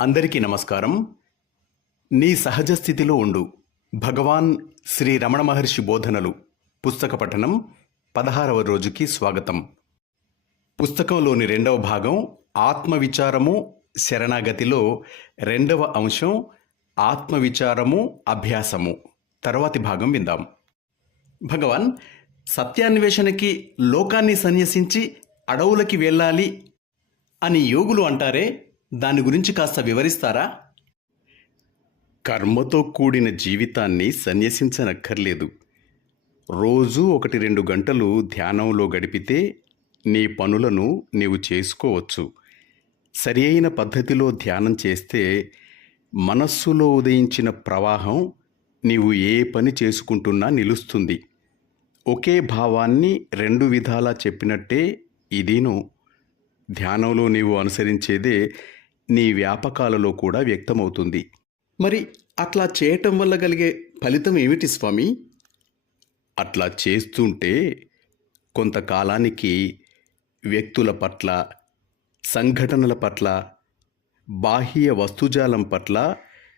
అందరికీ నమస్కారం. నీ సహజ స్థితిలో ఉండు. భగవాన్ శ్రీ రమణ మహర్షి బోధనలు. పుస్తక పఠనం పదహారవ రోజుకి స్వాగతం. పుస్తకంలోని రెండవ భాగం ఆత్మవిచారము శరణాగతిలో రెండవ అంశం ఆత్మవిచారము అభ్యాసము. తర్వాతి భాగం విందాం. భగవాన్ సత్యాన్వేషణకి లోకాన్ని సన్యసించి అడవులకి వెళ్ళాలి అని యోగులు అంటారే దాని గురించి కాస్త వివరిస్తారా? కర్మతో కూడిన జీవితాన్ని సన్యసించనక్కర్లేదు. రోజు ఒకటి రెండు గంటలు ధ్యానంలో గడిపితే నీ పనులను నీవు చేసుకోవచ్చు. సరి అయిన పద్ధతిలో ధ్యానం చేస్తే మనస్సులో ఉదయించిన ప్రవాహం నీవు ఏ పని చేసుకుంటున్నా నిలుస్తుంది. ఒకే భావాన్ని రెండు విధాలా చెప్పినట్టే ఇదీను. ధ్యానంలో నీవు అనుసరించేదే నీ వ్యాపకాలలో కూడా వ్యక్తమవుతుంది. మరి అట్లా చేయటం వల్ల కలిగే ఫలితం ఏమిటి స్వామి? అట్లా చేస్తుంటే కొంతకాలానికి వ్యక్తుల పట్ల సంఘటనల పట్ల బాహ్య వస్తుజాలం పట్ల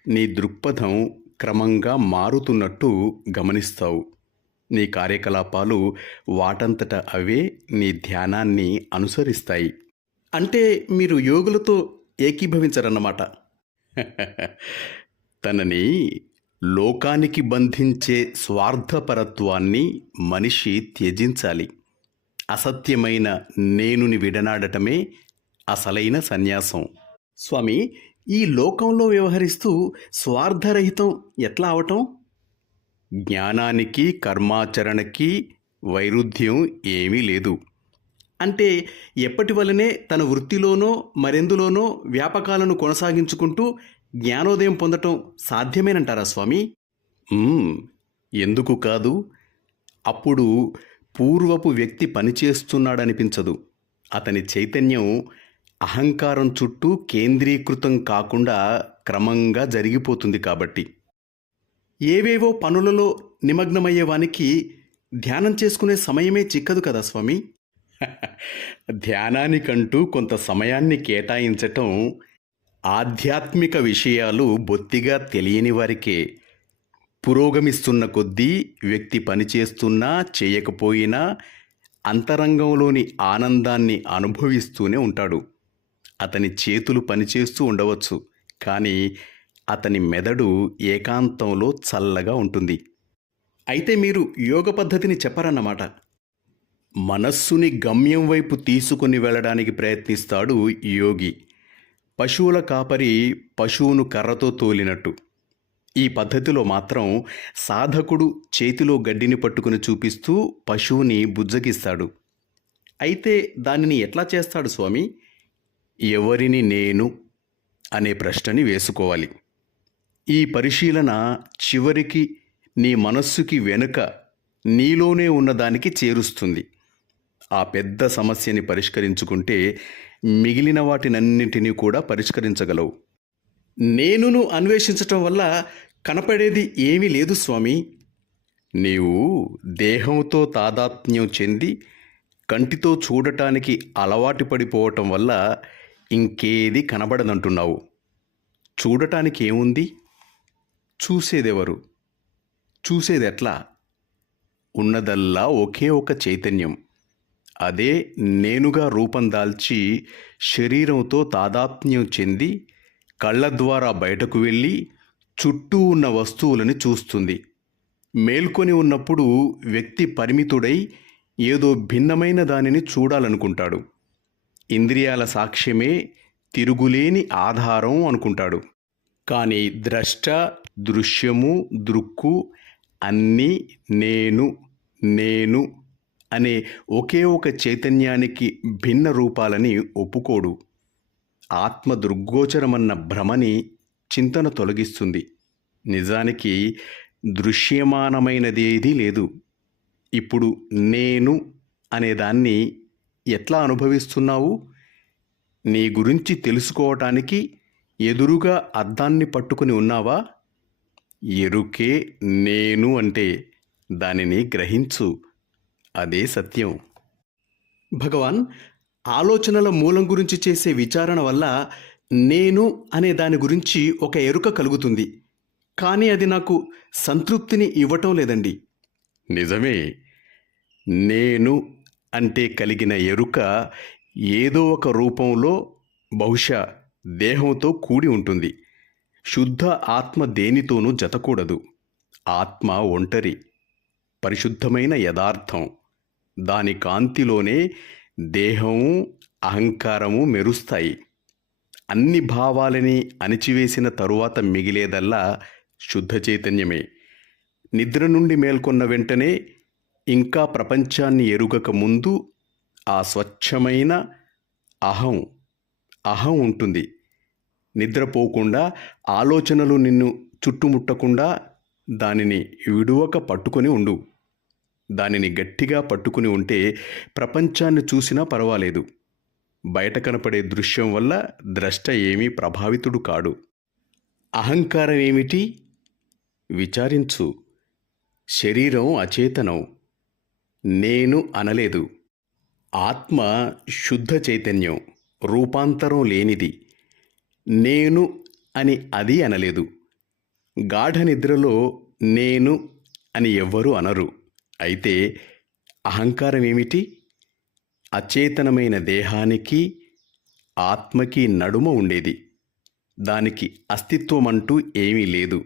నీ దృక్పథం క్రమంగా మారుతున్నట్టు గమనిస్తావు. నీ కార్యకలాపాలు వాటంతట అవే నీ ధ్యానాన్ని అనుసరిస్తాయి. అంటే మీరు యోగులతో ఏకీభవించరన్నమాట. తనని లోకానికి బంధించే స్వార్థపరత్వాన్ని మనిషి త్యజించాలి. అసత్యమైన నేనుని విడనాడటమే అసలైన సన్యాసం. స్వామి ఈ లోకంలో వ్యవహరిస్తూ స్వార్థరహితం ఎట్లా అవటం? జ్ఞానానికి కర్మాచరణకి వైరుధ్యం ఏమీ లేదు. అంటే ఎప్పటి వలనే తన వృత్తిలోనో మరెందులోనో వ్యాపకాలను కొనసాగించుకుంటూ జ్ఞానోదయం పొందటం సాధ్యమేనంటారా స్వామి? ఎందుకు కాదు? అప్పుడు పూర్వపు వ్యక్తి పనిచేస్తున్నాడనిపించదు. అతని చైతన్యం అహంకారం చుట్టూ కేంద్రీకృతం కాకుండా క్రమంగా జరిగిపోతుంది కాబట్టి. ఏవేవో పనులలో నిమగ్నమయ్యేవానికి ధ్యానం చేసుకునే సమయమే చిక్కదు కదా స్వామి? ధ్యానానికంటూ కొంత సమయాన్ని కేటాయించటం ఆధ్యాత్మిక విషయాలు బొత్తిగా తెలియని వారికే. పురోగమిస్తున్న కొద్దీ వ్యక్తి పనిచేస్తున్నా చేయకపోయినా అంతరంగంలోని ఆనందాన్ని అనుభవిస్తూనే ఉంటాడు. అతని చేతులు పనిచేస్తూ ఉండవచ్చు కానీ అతని మెదడు ఏకాంతంలో చల్లగా ఉంటుంది. అయితే మీరు యోగ పద్ధతిని చెప్పరన్నమాట. మనస్సుని గమ్యం వైపు తీసుకుని వెళ్ళడానికి ప్రయత్నిస్తాడు యోగి. పశువుల కాపరి పశువును కర్రతో తోలినట్టు. ఈ పద్ధతిలో మాత్రం సాధకుడు చేతిలో గడ్డిని పట్టుకుని చూపిస్తూ పశువుని బుజ్జగిస్తాడు. అయితే దానిని ఎట్లా చేస్తాడు స్వామి? ఎవరిని నేను? అనే ప్రశ్నని వేసుకోవాలి. ఈ పరిశీలన చివరికి నీ మనస్సుకి వెనుక నీలోనే ఉన్నదానికి చేరుస్తుంది. ఆ పెద్ద సమస్యని పరిష్కరించుకుంటే మిగిలిన వాటినన్నింటినీ కూడా పరిష్కరించగలవు. నేనును అన్వేషించటం వల్ల కనపడేది ఏమీ లేదు స్వామి. నీవు దేహంతో తాదాత్మ్యం చెంది కంటితో చూడటానికి అలవాటు పడిపోవటం వల్ల ఇంకేది కనబడదంటున్నావు. చూడటానికి ఏముంది? చూసేదెవరు? చూసేది ఎట్లా ఉన్నదల్లా ఒకే ఒక చైతన్యం. అదే నేనుగా రూపం దాల్చి శరీరంతో తాదాత్మ్యం చెంది కళ్ళ ద్వారా బయటకు వెళ్ళి చుట్టూ ఉన్న వస్తువులని చూస్తుంది. మేల్కొని ఉన్నప్పుడు వ్యక్తి పరిమితుడై ఏదో భిన్నమైన దానిని చూడాలనుకుంటాడు. ఇంద్రియాల సాక్ష్యమే తిరుగులేని ఆధారం అనుకుంటాడు. కానీ ద్రష్ట దృశ్యము దృక్కు అన్నీ నేను నేను అనే ఒకే ఒక చైతన్యానికి భిన్న రూపాలని ఒప్పుకోడు. ఆత్మ దృగ్గోచరమన్న భ్రమని చింతన తొలగిస్తుంది. నిజానికి దృశ్యమానమైనదేదీ లేదు. ఇప్పుడు నేను అనేదాన్ని ఎట్లా అనుభవిస్తున్నావు? నీ గురించి తెలుసుకోవటానికి ఎదురుగా అద్దాన్ని పట్టుకుని ఉన్నావా? ఎరుకే నేను అంటే దానిని గ్రహించు. అదే సత్యం. భగవాన్ ఆలోచనల మూలం గురించి చేసే విచారణ వల్ల నేను అనే దాని గురించి ఒక ఎరుక కలుగుతుంది. కానీ అది నాకు సంతృప్తిని ఇవ్వటం లేదండి. నిజమే. నేను అంటే కలిగిన ఎరుక ఏదో ఒక రూపంలో బహుశా దేహంతో కూడి ఉంటుంది. శుద్ధ ఆత్మ దేనితోనూ జతకూడదు. ఆత్మ ఒంటరి. పరిశుద్ధమైన యథార్థం. దాని కాంతిలోనే దేహము అహంకారము మెరుస్తాయి. అన్ని భావాలని అణిచివేసిన తరువాత మిగిలేదల్లా శుద్ధ చైతన్యమే. నిద్ర నుండి మేల్కొన్న వెంటనే ఇంకా ప్రపంచాన్ని ఎరుగక ముందు ఆ స్వచ్ఛమైన అహం అహం ఉంటుంది. నిద్రపోకుండా ఆలోచనలు నిన్ను చుట్టుముట్టకుండా దానిని విడువక పట్టుకొని ఉండు. దానిని గట్టిగా పట్టుకుని ఉంటే ప్రపంచాన్ని చూసినా పర్వాలేదు. బయట కనపడే దృశ్యం వల్ల ద్రష్ట ఏమీ ప్రభావితుడు కాడు. అహంకారం ఏమిటి? విచారించు. శరీరం అచేతనం. నేను అనలేదు. ఆత్మ శుద్ధ చైతన్యం. రూపాంతరం లేనిది. నేను అని అది అనలేదు. గాఢ నిద్రలో నేను అని ఎవ్వరూ అనరు. అయితే అహంకారం ఏమిటి? అచేతనమైన దేహానికి ఆత్మకి నడుమ ఉండేది. దానికి అస్తిత్వం అంటూ ఏమీ లేదు.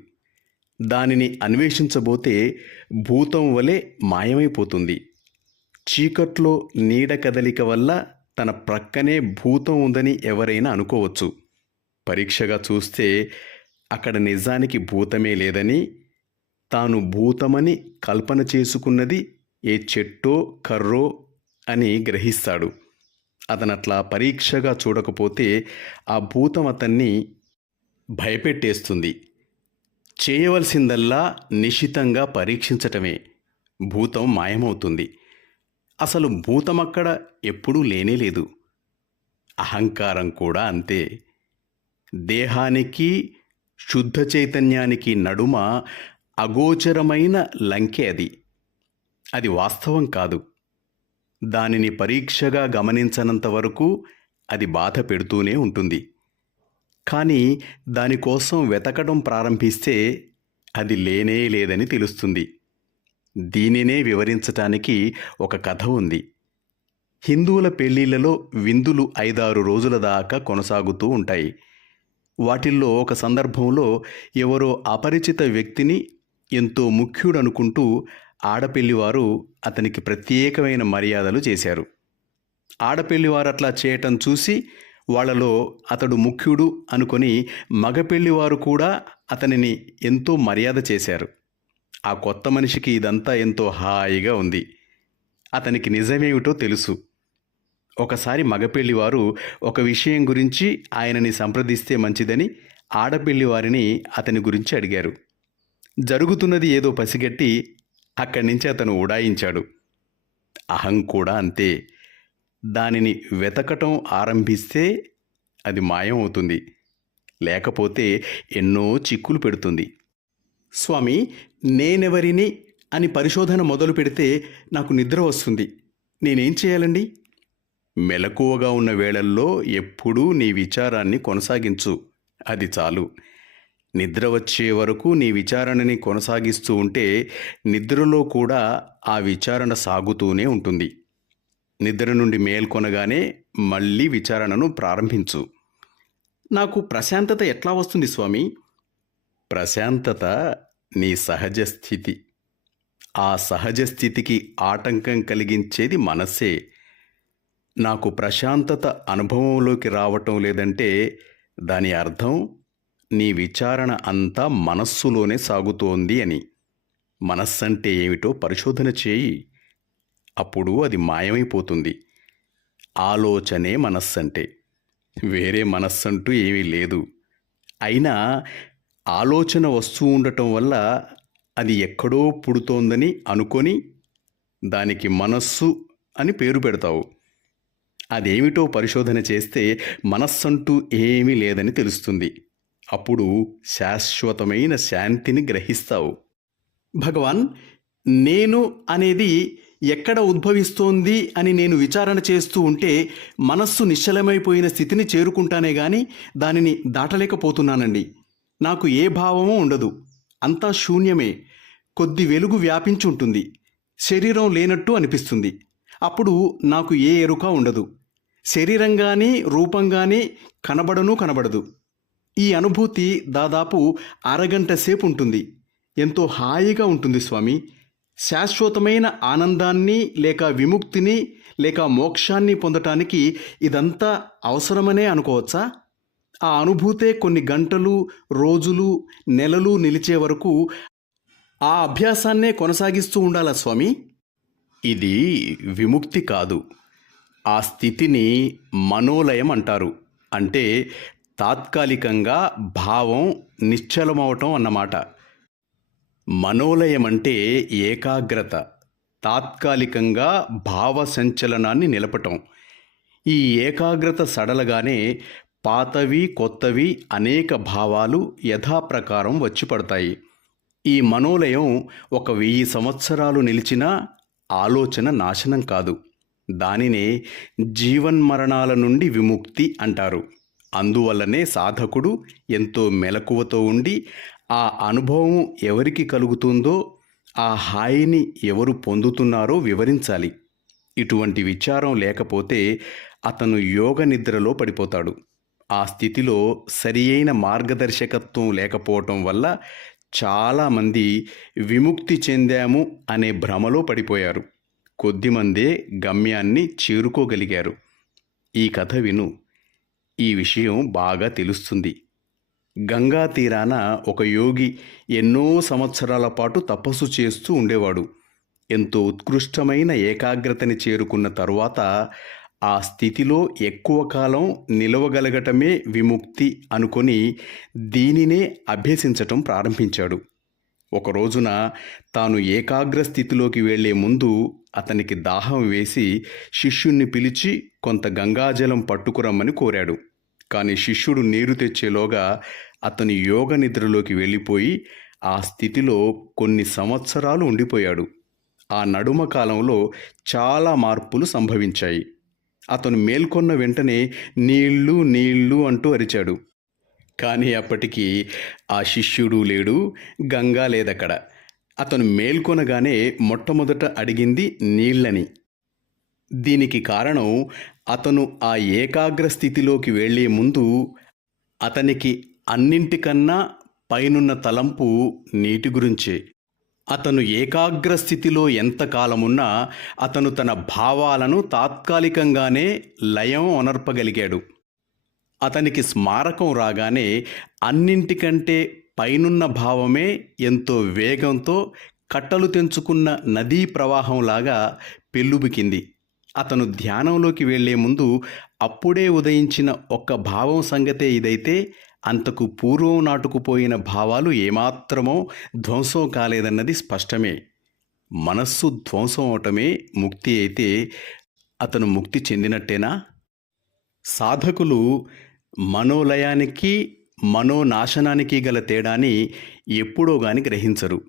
దానిని అన్వేషించబోతే భూతం వలె మాయమైపోతుంది. చీకట్లో నీడ కదలిక వల్ల తన ప్రక్కనే భూతం ఉందని ఎవరైనా అనుకోవచ్చు. పరీక్షగా చూస్తే అక్కడ నిజానికి భూతమే లేదని తాను భూతమని కల్పన చేసుకున్నది ఏ చెట్టో కర్రో అని గ్రహిస్తాడు. అతనట్లా పరీక్షగా చూడకపోతే ఆ భూతం అతన్ని భయపెట్టేస్తుంది. చేయవలసిందల్లా నిశితంగా పరీక్షించటమే. భూతం మాయమవుతుంది. అసలు భూతం అక్కడ ఎప్పుడూ లేనేలేదు అహంకారం కూడా అంతే. దేహానికి శుద్ధ చైతన్యానికి నడుమ అగోచరమైన లంకె అది. అది వాస్తవం కాదు. దానిని పరీక్షగా గమనించనంత వరకు అది బాధ పెడుతూనే ఉంటుంది. కానీ దానికోసం వెతకడం ప్రారంభిస్తే అది లేనే లేదని తెలుస్తుంది. దీనినే వివరించటానికి ఒక కథ ఉంది. హిందువుల పెళ్ళిళ్ళలో విందులు ఐదారు రోజుల దాకా కొనసాగుతూ ఉంటాయి. వాటిల్లో ఒక సందర్భంలో ఎవరో అపరిచిత వ్యక్తిని ఎంతో ముఖ్యుడనుకుంటూ ఆడపెళ్ళివారు అతనికి ప్రత్యేకమైన మర్యాదలు చేశారు. ఆడపెళ్ళివారు అట్లా చేయటం చూసి వాళ్ళలో అతడు ముఖ్యుడు అనుకొని మగపెళ్ళివారు కూడా అతనిని ఎంతో మర్యాద చేశారు. ఆ కొత్త మనిషికి ఇదంతా ఎంతో హాయిగా ఉంది. అతనికి నిజమేమిటో తెలుసు. ఒకసారి మగపెళ్ళివారు ఒక విషయం గురించి ఆయనని సంప్రదిస్తే మంచిదని ఆడపెళ్ళి వారిని అతని గురించి అడిగారు. జరుగుతున్నది ఏదో పసిగట్టి అక్కడి నుంచి అతను ఉడాయించాడు. అహం కూడా అంతే. దానిని వెతకటం ఆరంభిస్తే అది మాయం అవుతుంది. లేకపోతే ఎన్నో చిక్కులు పెడుతుంది. స్వామి నేనెవరిని అని పరిశోధన మొదలు పెడితే నాకు నిద్ర వస్తుంది. నేనేం చేయాలండి? మెలకువగా ఉన్న వేళల్లో ఎప్పుడూ నీ విచారాన్ని కొనసాగించు. అది చాలు. నిద్ర వచ్చే వరకు నీ విచారణని కొనసాగిస్తూ ఉంటే నిద్రలో కూడా ఆ విచారణ సాగుతూనే ఉంటుంది. నిద్ర నుండి మేల్కొనగానే మళ్ళీ విచారణను ప్రారంభించు. నాకు ప్రశాంతత ఎట్లా వస్తుంది స్వామి? ప్రశాంతత నీ సహజ స్థితి. ఆ సహజ స్థితికి ఆటంకం కలిగించేది మనస్సే. నాకు ప్రశాంతత అనుభవంలోకి రావటం లేదంటే దాని అర్థం నీ విచారణ అంతా మనస్సులోనే సాగుతోంది అని. మనస్సంటే ఏమిటో పరిశోధన చేయి. అప్పుడు అది మాయమైపోతుంది. ఆలోచనే మనస్సంటే. వేరే మనస్సంటూ ఏమీ లేదు. అయినా ఆలోచన వస్తూ ఉండటం వల్ల అది ఎక్కడో పుడుతోందని అనుకొని దానికి మనస్సు అని పేరు పెడతావు. అదేమిటో పరిశోధన చేస్తే మనస్సంటూ ఏమీ లేదని తెలుస్తుంది. అప్పుడు శాశ్వతమైన శాంతిని గ్రహిస్తావు. భగవాన్ నేను అనేది ఎక్కడ ఉద్భవిస్తోంది అని నేను విచారణ చేస్తూ ఉంటే మనస్సు నిశ్చలమైపోయిన స్థితిని చేరుకుంటానే గాని దానిని దాటలేకపోతున్నానండి. నాకు ఏ భావమూ ఉండదు. అంతా శూన్యమే. కొద్ది వెలుగు వ్యాపించి ఉంటుంది. శరీరం లేనట్టు అనిపిస్తుంది. అప్పుడు నాకు ఏ ఎరుక ఉండదు. శరీరంగాని రూపంగాని కనబడను కనబడదు. ఈ అనుభూతి దాదాపు అరగంట సేపు ఉంటుంది ఎంతో హాయిగా ఉంటుంది స్వామి. శాశ్వతమైన ఆనందాన్ని లేక విముక్తిని లేక మోక్షాన్ని పొందటానికి ఇదంతా అవసరమనే అనుకోవచ్చా? ఆ అనుభూతే కొన్ని గంటలు రోజులు నెలలు నిలిచే వరకు ఆ అభ్యాసాన్నే కొనసాగిస్తూ ఉండాలా స్వామి? ఇది విముక్తి కాదు. ఆ స్థితిని మనోలయం అంటారు. అంటే తాత్కాలికంగా భావం నిశ్చలమవటం అన్నమాట. మనోలయం అంటే ఏకాగ్రత తాత్కాలికంగా భావ సంచలనాన్ని నిలపటం. ఈ ఏకాగ్రత సడలగానే పాతవి కొత్తవి అనేక భావాలు యథాప్రకారం వచ్చి పడతాయి. ఈ మనోలయం ఒక వెయ్యి సంవత్సరాలు నిలిచినా ఆలోచన నాశనం కాదు. దానినే జీవన్మరణాల నుండి విముక్తి అంటారు. అందువల్లనే సాధకుడు ఎంతో మెలకువతో ఉండి ఆ అనుభవం ఎవరికి కలుగుతుందో ఆ హాయిని ఎవరు పొందుతున్నారో వివరించాలి. ఇటువంటి విచారం లేకపోతే అతను యోగ నిద్రలో పడిపోతాడు. ఆ స్థితిలో సరియైన మార్గదర్శకత్వం లేకపోవటం వల్ల చాలామంది విముక్తి చెందాము అనే భ్రమలో పడిపోయారు. కొద్దిమందే గమ్యాన్ని చేరుకోగలిగారు. ఈ కథ విను. ఈ విషయం బాగా తెలుస్తుంది. గంగా తీరాన ఒక యోగి ఎన్నో సంవత్సరాల పాటు తపస్సు చేస్తూ ఉండేవాడు. ఎంతో ఉత్కృష్టమైన ఏకాగ్రతని చేరుకున్న తరువాత ఆ స్థితిలో ఎక్కువ కాలం నిలవగలగటమే విముక్తి అనుకొని దీనినే అభ్యసించటం ప్రారంభించాడు. ఒక రోజున తాను ఏకాగ్ర స్థితిలోకి వెళ్ళే ముందు అతనికి దాహం వేసి శిష్యుణ్ణి పిలిచి కొంత గంగాజలం పట్టుకురమ్మని కోరాడు. కానీ శిష్యుడు నీరు తెచ్చేలోగా అతని యోగ నిద్రలోకి వెళ్ళిపోయి ఆ స్థితిలో కొన్ని సంవత్సరాలు ఉండిపోయాడు. ఆ నడుమ కాలంలో చాలా మార్పులు సంభవించాయి. అతను మేల్కొన్న వెంటనే నీళ్ళు నీళ్ళు అంటూ అరిచాడు. కానీ అప్పటికి ఆ శిష్యుడు లేడు గంగా లేదక్కడ. అతను మేల్కొనగానే మొట్టమొదట అడిగింది నీళ్ళని. దీనికి కారణం అతను ఆ ఏకాగ్ర స్థితిలోకి వెళ్ళే ముందు అతనికి అన్నింటికన్నా పైనున్న తలంపు నీటి గురించే. అతను ఏకాగ్ర స్థితిలో ఎంతకాలమున్నా అతను తన భావాలను తాత్కాలికంగానే లయం అనర్పగలిగాడు అతనికి స్మారకం రాగానే అన్నింటికంటే పైనున్న భావమే ఎంతో వేగంతో కట్టలు తెంచుకున్న నదీ ప్రవాహంలాగా పెళ్ళుబికింది అతను ధ్యానంలోకి వెళ్ళే ముందు అప్పుడే ఉదయించిన ఒక్క భావం సంగతే ఇదైతే అంతకు పూర్వం నాటుకుపోయిన భావాలు ఏమాత్రమో ధ్వంసం కాలేదన్నది స్పష్టమే. మనస్సు ధ్వంసం అవటమే ముక్తి అయితే అతను ముక్తి చెందినట్టేనా? సాధకులు మనోలయానికి మనోనాశనానికి గల తేడాని ఎప్పుడో గాని గ్రహించరు.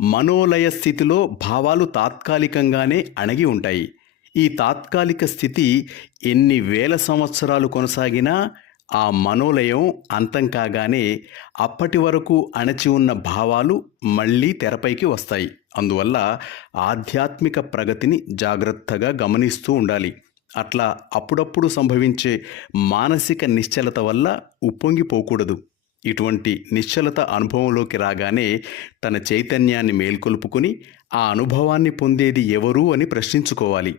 మనోలయ స్థితిలో భావాలు తాత్కాలికంగానే అణగి ఉంటాయి. ఈ తాత్కాలిక స్థితి ఎన్ని వేల సంవత్సరాలు కొనసాగినా ఆ మనోలయం అంతం కాగానే అప్పటి వరకు అణచి ఉన్న భావాలు మళ్ళీ తెరపైకి వస్తాయి. అందువల్ల ఆధ్యాత్మిక ప్రగతిని జాగ్రత్తగా గమనిస్తూ ఉండాలి. అట్లా అప్పుడప్పుడు సంభవించే మానసిక నిశ్చలత వల్ల ఉప్పొంగిపోకూడదు ఇటువంటి నిశ్చలత అనుభవంలోకి రాగానే తన చైతన్యాన్ని మేల్కొల్పుకుని ఆ అనుభవాన్ని పొందేది ఎవరు అని ప్రశ్నించుకోవాలి.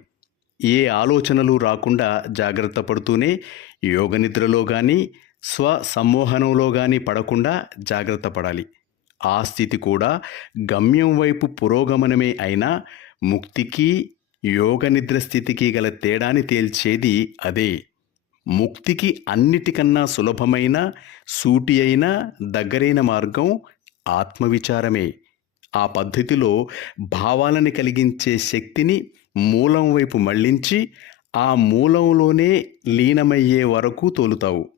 ఏ ఆలోచనలు రాకుండా జాగ్రత్త పడుతూనే యోగ నిద్రలో కానీ స్వ సమ్మోహనంలో కానీ పడకుండా జాగ్రత్త పడాలి. ఆ స్థితి కూడా గమ్యం వైపు పురోగమనమే అయినా ముక్తికి యోగ నిద్ర స్థితికి గల తేడాని తేల్చేది అదే. ముక్తికి అన్నిటికన్నా సులభమైన సూటి అయిన దగ్గరైన మార్గం ఆత్మవిచారమే. ఆ పద్ధతిలో భావాలని కలిగించే శక్తిని మూలం వైపు మళ్ళించి ఆ మూలంలోనే లీనమయ్యే వరకు తోలుతావు.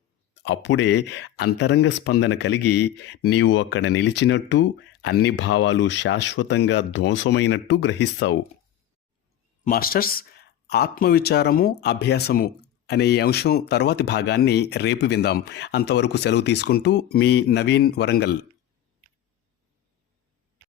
అప్పుడే అంతరంగ స్పందన కలిగి నీవు అక్కడ నిలిచినట్టు అన్ని భావాలు శాశ్వతంగా ధ్వంసమైనట్టు గ్రహిస్తావు. మాస్టర్స్ ఆత్మవిచారము అభ్యాసము అనే ఈ అంశం తర్వాతి భాగాన్ని రేపు విందాం. అంతవరకు సెలవు తీసుకుంటూ మీ నవీన్ వరంగల్.